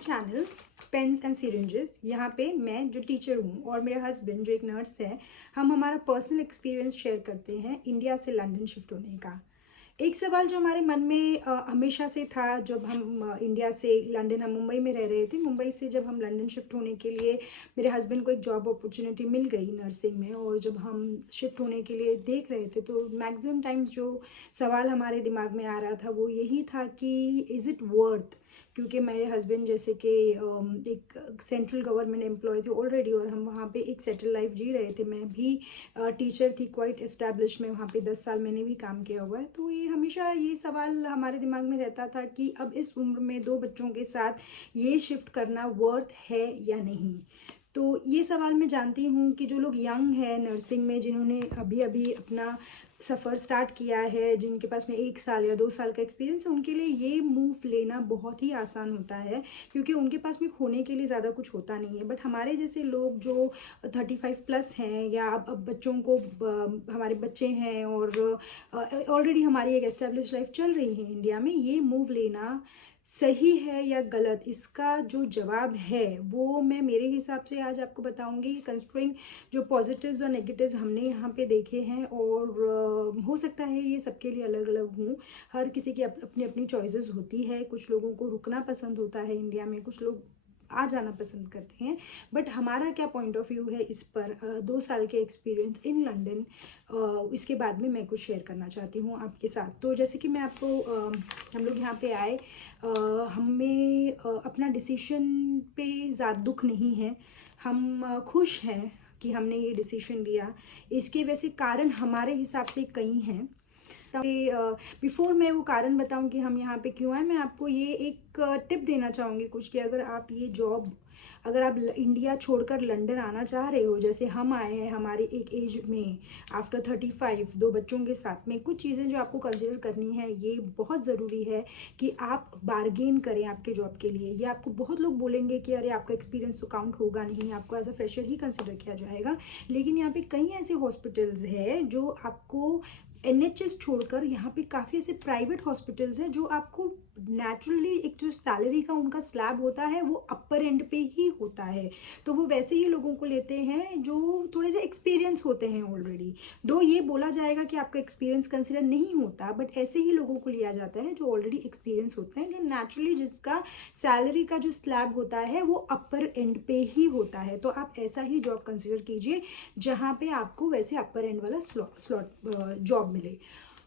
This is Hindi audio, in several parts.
Channel pens and syringes. यहाँ पे मैं जो टीचर हूँ और मेरे हस्बैंड जो एक नर्स है, हम हमारा पर्सनल एक्सपीरियंस शेयर करते हैं इंडिया से लंदन शिफ्ट होने का। एक सवाल जो हमारे मन में हमेशा से था, जब हम इंडिया से लंदन, हम मुंबई में रह रहे थे, मुंबई से जब हम लंदन शिफ्ट होने के लिए मेरे हस्बैंड को एक जॉब अपॉर्चुनिटी मिल गई नर्सिंग में, और जब हम शिफ्ट होने के लिए देख रहे थे तो मैक्सिमम टाइम्स जो सवाल हमारे दिमाग में आ रहा था वो यही था कि इज़ इट वर्थ, क्योंकि मेरे हस्बैंड जैसे कि एक सेंट्रल गवर्नमेंट एम्प्लॉय थे ऑलरेडी और हम वहाँ पे एक सेटल लाइफ जी रहे थे। मैं भी टीचर थी, क्वाइट एस्टैब्लिश में, वहाँ पे 10 साल मैंने भी काम किया हुआ है। तो ये हमेशा ये सवाल हमारे दिमाग में रहता था कि अब इस उम्र में 2 बच्चों के साथ ये शिफ्ट करना वर्थ है या नहीं। तो ये सवाल मैं जानती हूँ कि जो लोग यंग हैं नर्सिंग में, जिन्होंने अभी अभी अपना सफ़र स्टार्ट किया है, जिनके पास में 1 साल या 2 साल का एक्सपीरियंस है, उनके लिए ये मूव लेना बहुत ही आसान होता है, क्योंकि उनके पास में खोने के लिए ज़्यादा कुछ होता नहीं है। बट हमारे जैसे लोग जो 35 प्लस हैं, या अब बच्चों को हमारे बच्चे हैं और ऑलरेडी हमारी एक एस्टेब्लिश लाइफ चल रही है इंडिया में, ये मूव लेना सही है या गलत, इसका जो जवाब है वो मैं मेरे हिसाब से आज आपको बताऊंगी, कंसिडरिंग जो पॉजिटिव्स और नेगेटिव्स हमने यहाँ पे देखे हैं। और हो सकता है ये सबके लिए अलग अलग हों, हर किसी की अपनी अपनी चॉइसेस होती है। कुछ लोगों को रुकना पसंद होता है इंडिया में, कुछ लोग आ जाना पसंद करते हैं। बट हमारा क्या पॉइंट ऑफ व्यू है इस पर, 2 साल के एक्सपीरियंस इन लंदन, इसके बाद में मैं कुछ शेयर करना चाहती हूँ आपके साथ। तो जैसे कि मैं आपको हम लोग यहाँ पे आए, हमें अपना डिसीजन पे ज़्यादा दुख नहीं है, हम खुश हैं कि हमने ये डिसीजन लिया। इसके वैसे कारण हमारे हिसाब से कई हैं। बिफोर मैं वो कारण बताऊं कि हम यहाँ पे क्यों आए, मैं आपको ये एक टिप देना चाहूँगी कुछ, कि अगर आप ये जॉब, अगर आप इंडिया छोड़कर लंदन आना चाह रहे हो, जैसे हम आए हैं हमारी एक एज में, आफ्टर 35, 2 बच्चों के साथ में, कुछ चीज़ें जो आपको कंसिडर करनी है। ये बहुत ज़रूरी है कि आप बार्गेन करें आपके जॉब के लिए। ये आपको बहुत लोग बोलेंगे कि अरे आपका एक्सपीरियंस तो काउंट होगा नहीं, आपको एज अ फ्रेशर ही कंसिडर किया जाएगा। लेकिन यहाँ पे कई ऐसे हॉस्पिटल्स हैं जो आपको NHS छोड़कर, यहाँ पे काफ़ी ऐसे प्राइवेट हॉस्पिटल्स हैं जो आपको नेचुरली एक जो सैलरी का उनका स्लैब होता है वो अपर एंड पे ही होता है। तो वो वैसे ही लोगों को लेते हैं जो थोड़े से एक्सपीरियंस होते हैं ऑलरेडी। दो ये बोला जाएगा कि आपका एक्सपीरियंस कंसिडर नहीं होता, बट ऐसे ही लोगों को लिया जाता है जो ऑलरेडी एक्सपीरियंस होते हैं, जो नेचुरली जिसका सैलरी का जो स्लैब होता है वो अपर एंड पे ही होता है। तो आप ऐसा ही जॉब कंसिडर कीजिए जहाँ पे आपको वैसे अपर एंड वाला स्लॉट जॉब मिले।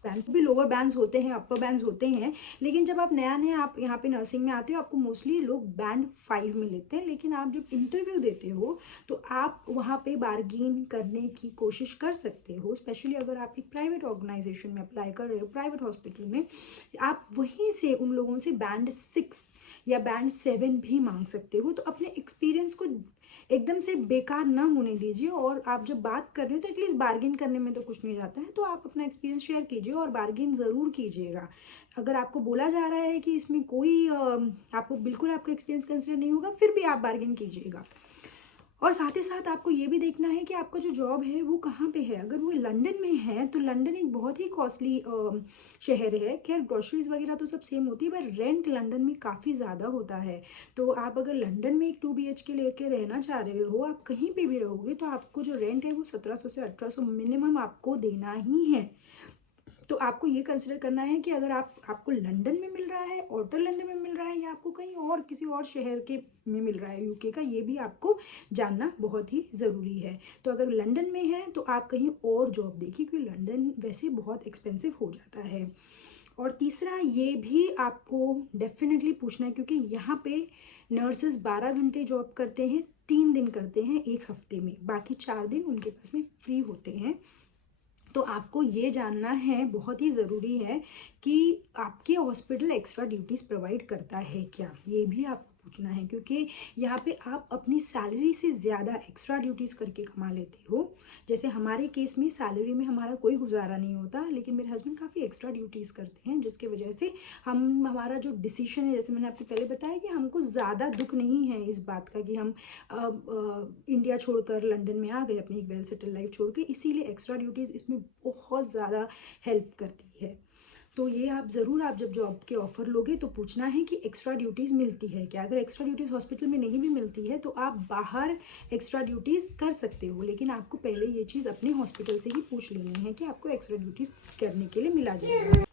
बैंड्स भी लोअर बैंड्स होते हैं, अपर बैंड्स होते हैं, लेकिन जब आप नया नया आप यहाँ पे नर्सिंग में आते हो, आपको मोस्टली लोग बैंड 5 में लेते हैं। लेकिन आप जब इंटरव्यू देते हो तो आप वहाँ पे बार्गेन करने की कोशिश कर सकते हो, स्पेशली अगर आप एक प्राइवेट ऑर्गेनाइजेशन में अप्लाई कर रहे हो, प्राइवेट हॉस्पिटल में, आप वहीं से उन लोगों से बैंड 6 या बैंड 7 भी मांग सकते हो। तो अपने एक्सपीरियंस को एकदम से बेकार ना होने दीजिए, और आप जब बात कर रहे हो तो एटलीस्ट बार्गेन करने में तो कुछ नहीं जाता है। तो आप अपना एक्सपीरियंस शेयर कीजिए और बार्गेन ज़रूर कीजिएगा। अगर आपको बोला जा रहा है कि इसमें कोई आपको बिल्कुल आपका एक्सपीरियंस कंसिडर नहीं होगा, फिर भी आप बार्गेन कीजिएगा। और साथ ही साथ आपको ये भी देखना है कि आपका जो जॉब है वो कहाँ पे है। अगर वो लंदन में है तो लंदन एक बहुत ही कॉस्टली शहर है। खैर ग्रोसरीज वगैरह तो सब सेम होती है, पर रेंट लंदन में काफ़ी ज़्यादा होता है। तो आप अगर लंदन में एक 2 BHK लेके रहना चाह रहे हो, आप कहीं पे भी रहोगे, तो आपको जो रेंट है वो 1700 से 1800 मिनिमम आपको देना ही है। तो आपको ये कंसिडर करना है कि अगर आपको लंदन में मिल रहा है, आउटर लंदन में मिल रहा है, या आपको कहीं और किसी और शहर के में मिल रहा है यूके का, ये भी आपको जानना बहुत ही ज़रूरी है। तो अगर लंदन में है तो आप कहीं और जॉब देखिए, क्योंकि लंदन वैसे बहुत एक्सपेंसिव हो जाता है। और तीसरा ये भी आपको डेफिनेटली पूछना है, क्योंकि यहाँ पे नर्सेज 12 घंटे जॉब करते हैं, 3 दिन करते हैं एक हफ्ते में, बाकी 4 दिन उनके पास में फ्री होते हैं। तो आपको ये जानना है, बहुत ही ज़रूरी है, कि आपके हॉस्पिटल एक्स्ट्रा ड्यूटीज़ प्रोवाइड करता है क्या, ये भी आपको पूछना है। क्योंकि यहाँ पे आप अपनी सैलरी से ज़्यादा एक्स्ट्रा ड्यूटीज़ करके कमा लेते हो। जैसे हमारे केस में सैलरी में हमारा कोई गुजारा नहीं होता, लेकिन मेरे हस्बैंड काफ़ी एक्स्ट्रा ड्यूटीज़ करते हैं, जिसकी वजह से हमारा जो डिसीजन है, जैसे मैंने आपको पहले बताया कि हमको ज़्यादा दुख नहीं है इस बात का कि हम इंडिया छोड़कर लंदन में आ गए, अपनी एक वेल सेटल लाइफ छोड़ के। इसीलिए एक्स्ट्रा ड्यूटीज़ इसमें बहुत ज़्यादा हेल्प करती है। तो ये आप ज़रूर, आप जब जॉब के ऑफ़र लोगे तो पूछना है कि एक्स्ट्रा ड्यूटीज़ मिलती है क्या। अगर एक्स्ट्रा ड्यूटीज़ हॉस्पिटल में नहीं भी मिलती है तो आप बाहर एक्स्ट्रा ड्यूटीज़ कर सकते हो, लेकिन आपको पहले ये चीज़ अपने हॉस्पिटल से ही पूछ लेनी है कि आपको एक्स्ट्रा ड्यूटीज़ करने के लिए मिला जाएगा।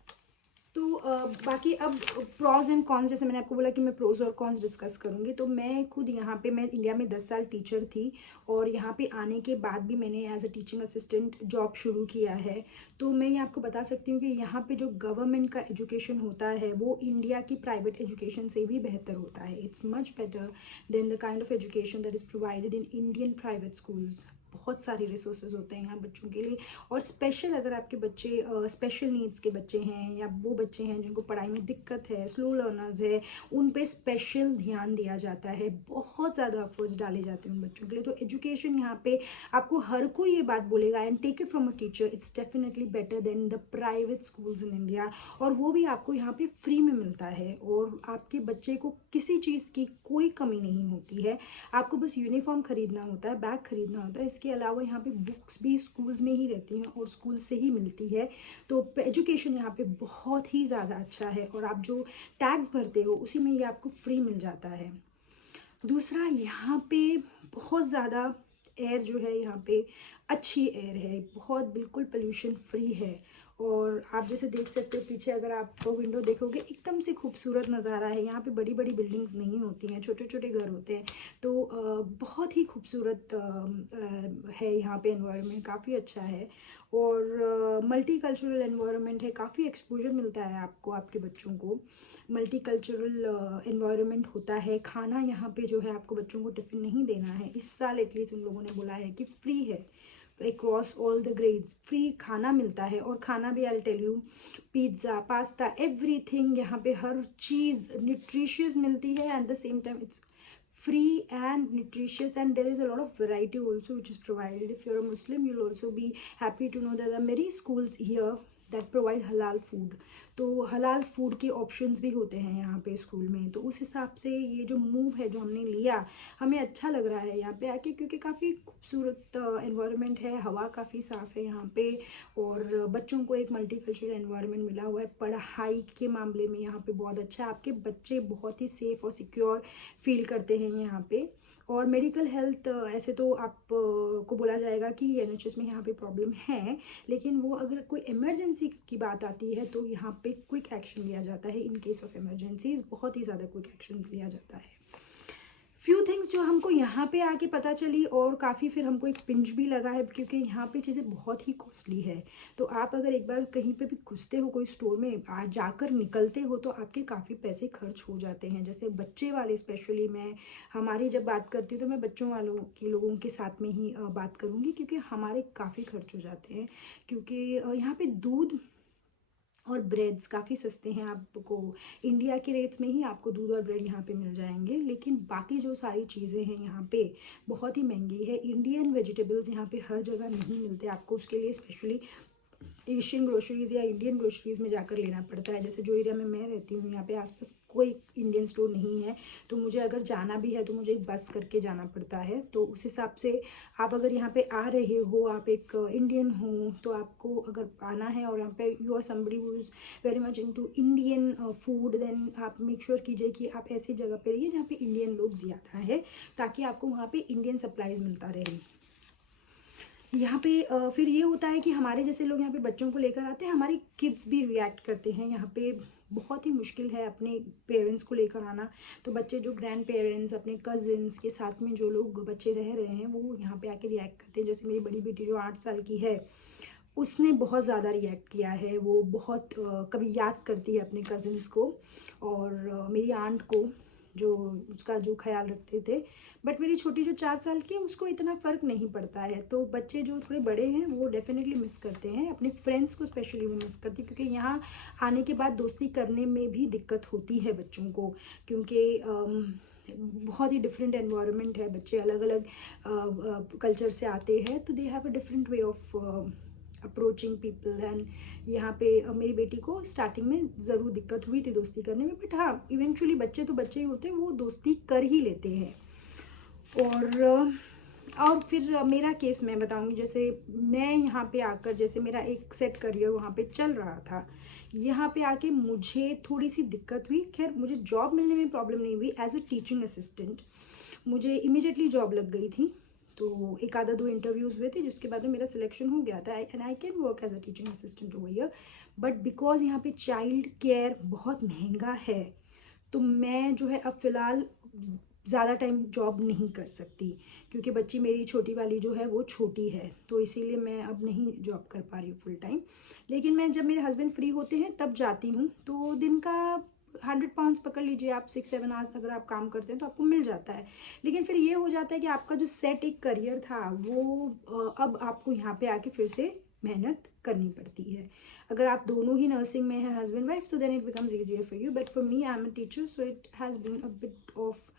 तो बाकी अब प्रॉज एंड कॉन्स, जैसे मैंने आपको बोला कि मैं प्रोज और कॉन्स डिस्कस करूँगी। तो मैं खुद यहाँ पे, मैं इंडिया में 10 साल टीचर थी और यहाँ पे आने के बाद भी मैंने as a teaching assistant job शुरू किया है। तो मैं ये आपको बता सकती हूँ कि यहाँ पे जो गवर्नमेंट का एजुकेशन होता है वो इंडिया की प्राइवेट एजुकेशन से भी बेहतर होता है। It's much better than the kind of education that is provided in Indian private schools. बहुत सारे रिसोर्सेज होते हैं यहाँ बच्चों के लिए, और स्पेशल अगर आपके बच्चे स्पेशल नीड्स के बच्चे हैं या वो बच्चे हैं जिनको पढ़ाई में दिक्कत है, स्लो लर्नर्स है, उन पे स्पेशल ध्यान दिया जाता है, बहुत ज़्यादा एफर्ट्स डाले जाते हैं उन बच्चों के लिए। तो एजुकेशन यहाँ पे आपको हर कोई ये बात बोलेगा, and take it from a teacher, it's definitely better than the private schools in India. और वो भी आपको यहाँ पे फ्री में मिलता है, और आपके बच्चे को किसी चीज़ की कोई कमी नहीं होती है। आपको बस यूनिफॉर्म खरीदना होता है, बैग खरीदना होता है, इसके अलावा यहाँ पे बुक्स भी स्कूल्स में ही रहती हैं और स्कूल से ही मिलती है। तो एजुकेशन यहाँ पे बहुत ही ज़्यादा अच्छा है, और आप जो टैक्स भरते हो उसी में ये आपको फ्री मिल जाता है। दूसरा, यहाँ पे बहुत ज़्यादा एयर जो है यहाँ पे अच्छी एयर है, बहुत बिल्कुल पोल्यूशन फ्री है। और आप जैसे देख सकते हो पीछे, अगर आप विंडो देखोगे एकदम से खूबसूरत नज़ारा है। यहाँ पे बड़ी बड़ी बिल्डिंग्स नहीं होती हैं, छोटे छोटे घर होते हैं। तो बहुत ही खूबसूरत है यहाँ पे, एनवायरनमेंट काफ़ी अच्छा है, और मल्टी कल्चरल एनवायरनमेंट है। काफ़ी एक्सपोजर मिलता है आपको, आपके बच्चों को। मल्टी कल्चरल एनवायरनमेंट होता है। खाना यहाँ पे जो है, आपको बच्चों को टिफ़िन नहीं देना है, इस साल एटलीस्ट उन लोगों ने बोला है कि फ्री है। Across all the grades free खाना मिलता है, और खाना भी I tell you, pizza, pasta, everything, यहाँ पे हर चीज़ न्यूट्रिशियस मिलती है, at the same time it's free and nutritious, and there is a lot of variety also which is provided. If you're a Muslim, you'll also be happy to know that there are many schools here that provide halal food. तो हलाल फूड के ऑप्शंस भी होते हैं यहाँ पे स्कूल में। तो उस हिसाब से ये जो मूव है जो हमने लिया, हमें अच्छा लग रहा है यहाँ पे आके, क्योंकि काफ़ी खूबसूरत एनवायरनमेंट है, हवा काफ़ी साफ़ है यहाँ पे, और बच्चों को एक मल्टीकल्चरल एनवायरनमेंट मिला हुआ है। पढ़ाई के मामले में यहाँ पे बहुत अच्छा है, आपके बच्चे बहुत ही सेफ़ और सिक्योर फील करते हैं यहाँ पे। और मेडिकल हेल्थ, ऐसे तो आप को बोला जाएगा कि एनएचएस में यहाँ पे प्रॉब्लम है, लेकिन वो अगर कोई इमरजेंसी की बात आती है तो यहाँ पे क्विक एक्शन लिया जाता है। इन केस ऑफ इमरजेंसीज बहुत ही ज़्यादा क्विक एक्शन लिया जाता है। फ्यू थिंग्स जो हमको यहाँ पे आके पता चली, और काफ़ी फिर हमको एक पिंच भी लगा है, क्योंकि यहाँ पे चीज़ें बहुत ही कॉस्टली है। तो आप अगर एक बार कहीं पे भी घुसते हो, कोई स्टोर में जाकर निकलते हो, तो आपके काफ़ी पैसे खर्च हो जाते हैं। जैसे बच्चे वाले, स्पेशली मैं हमारी जब बात करती हूँ तो मैं बच्चों वालों के लोगों के साथ में ही बात करूँगी, क्योंकि हमारे काफ़ी खर्च हो जाते हैं। क्योंकि यहाँ पे दूध और ब्रेड्स काफ़ी सस्ते हैं, आपको इंडिया के रेट्स में ही आपको दूध और ब्रेड यहाँ पे मिल जाएंगे। लेकिन बाकी जो सारी चीज़ें हैं यहाँ पे बहुत ही महंगी है। इंडियन वेजिटेबल्स यहाँ पे हर जगह नहीं मिलते, आपको उसके लिए स्पेशली एशियन ग्रोसरीज़ या इंडियन ग्रोसरीज़ में जाकर लेना पड़ता है। जैसे जो एरिया में मैं रहती हूँ, यहाँ पे आसपास कोई इंडियन स्टोर नहीं है, तो मुझे अगर जाना भी है तो मुझे एक बस करके जाना पड़ता है। तो उस हिसाब से आप अगर यहाँ पे आ रहे हो, आप एक इंडियन हो, तो आपको अगर आना है और यहाँ पे you are somebody who is very much into Indian food, then आप मेक श्योर कीजिए कि आप ऐसी जगह पे रहिए जहाँ पे इंडियन लोग ज़्यादा है, ताकि आपको वहाँ पे इंडियन सप्लाईज मिलता रहे। यहाँ पे फिर ये होता है कि हमारे जैसे लोग यहाँ पे बच्चों को लेकर आते हैं, हमारे किड्स भी रिएक्ट करते हैं। यहाँ पे बहुत ही मुश्किल है अपने पेरेंट्स को लेकर आना, तो बच्चे जो ग्रैंड पेरेंट्स, अपने कज़िन्स के साथ में जो लोग बच्चे रह रहे हैं, वो यहाँ पे आके रिएक्ट करते हैं। जैसे मेरी बड़ी बेटी जो 8 साल की है, उसने बहुत ज़्यादा रिएक्ट किया है। वो बहुत कभी याद करती है अपने कज़िन्स को, और मेरी आंट को, जो उसका जो ख्याल रखते थे। बट मेरी छोटी जो 4 साल की है, उसको इतना फ़र्क नहीं पड़ता है। तो बच्चे जो थोड़े बड़े हैं वो डेफिनेटली मिस करते हैं अपने फ्रेंड्स को, स्पेशली वो मिस करती है, क्योंकि यहाँ आने के बाद दोस्ती करने में भी दिक्कत होती है बच्चों को, क्योंकि बहुत ही डिफरेंट एनवायरनमेंट है। बच्चे अलग अलग कल्चर से आते हैं, तो they have a different way of approaching people. And यहाँ पे मेरी बेटी को स्टार्टिंग में ज़रूर दिक्कत हुई थी दोस्ती करने में, बट हाँ, इवेंचुअली बच्चे तो बच्चे ही होते हैं, वो दोस्ती कर ही लेते हैं। और और फिर मेरा केस मैं बताऊंगी, जैसे मैं यहाँ पे आकर, जैसे मेरा एक सेट करियर वहाँ पे चल रहा था, यहाँ पे आके मुझे थोड़ी सी दिक्कत हुई। खैर मुझे जॉब मिलने में प्रॉब्लम नहीं हुई, एज अ टीचिंग असिस्टेंट मुझे इमीडिएटली जॉब लग गई थी। तो एक आधा 2 इंटरव्यूज़ हुए थे जिसके बाद में मेरा सिलेक्शन हो गया था, and I can work as a teaching assistant over here. But because यहाँ पे चाइल्ड केयर बहुत महंगा है, तो मैं जो है अब फ़िलहाल ज़्यादा टाइम जॉब नहीं कर सकती, क्योंकि बच्ची मेरी छोटी वाली जो है वो छोटी है, तो इसीलिए मैं अब नहीं जॉब कर पा रही हूँ फुल टाइम। लेकिन मैं जब मेरे हस्बैंड फ्री होते हैं तब जाती हूँ, तो दिन का 100 पाउंड्स पकड़ लीजिए आप, 6-7 आवर्स अगर आप काम करते हैं तो आपको मिल जाता है। लेकिन फिर ये हो जाता है कि आपका जो सेट एक करियर था वो अब आपको यहाँ पे आके फिर से मेहनत करनी पड़ती है। अगर आप दोनों ही नर्सिंग में हैं, हस्बैंड वाइफ, तो then it becomes easier for you, but for me I am a teacher, so it has been a bit off,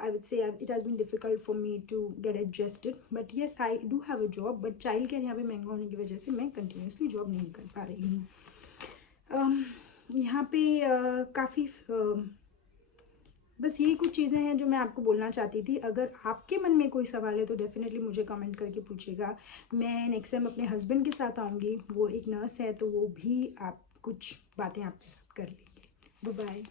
I would say it has been difficult for me to get adjusted. But yes, I do have a job, but child care यहाँ पे महंगा होने की वजह से मैं continuously जॉब नहीं कर पा रही हूँ। यहाँ पे काफ़ी बस यही कुछ चीज़ें हैं जो मैं आपको बोलना चाहती थी। अगर आपके मन में कोई सवाल है तो डेफिनेटली मुझे कमेंट करके पूछेगा। मैं नेक्स्ट टाइम अपने हस्बैंड के साथ आऊँगी, वो एक नर्स है, तो वो भी आप कुछ बातें आपके साथ कर लेंगे। Bye bye.